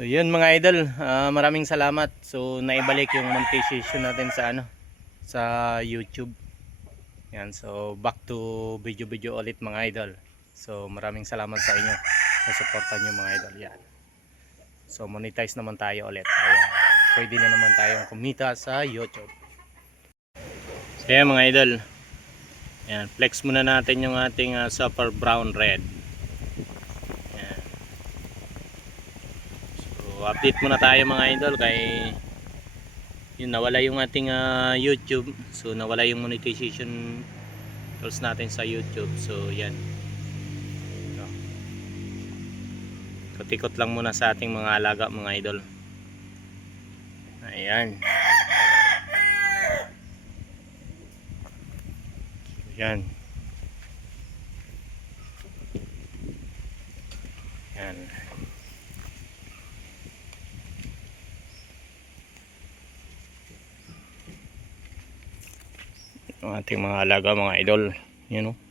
So yun mga idol, maraming salamat. So naibalik yung monetization natin sa sa YouTube. Yan, so back to video ulit mga idol. So maraming salamat sa inyo sa suporta niyo mga idol. Yan. So monetize naman tayo ulit. Ayan, pwede na naman tayong kumita sa YouTube. So yan mga idol. Yan, flex muna natin yung ating super brown red. Yan. So update muna tayo mga idol kay yun, nawala yung ating YouTube. So nawala yung monetization tools natin sa YouTube. So yan. Ikot lang muna sa ating mga alaga mga idol. Ayan. Yan. Yan. Ang ating mga alaga mga idol. Yan o.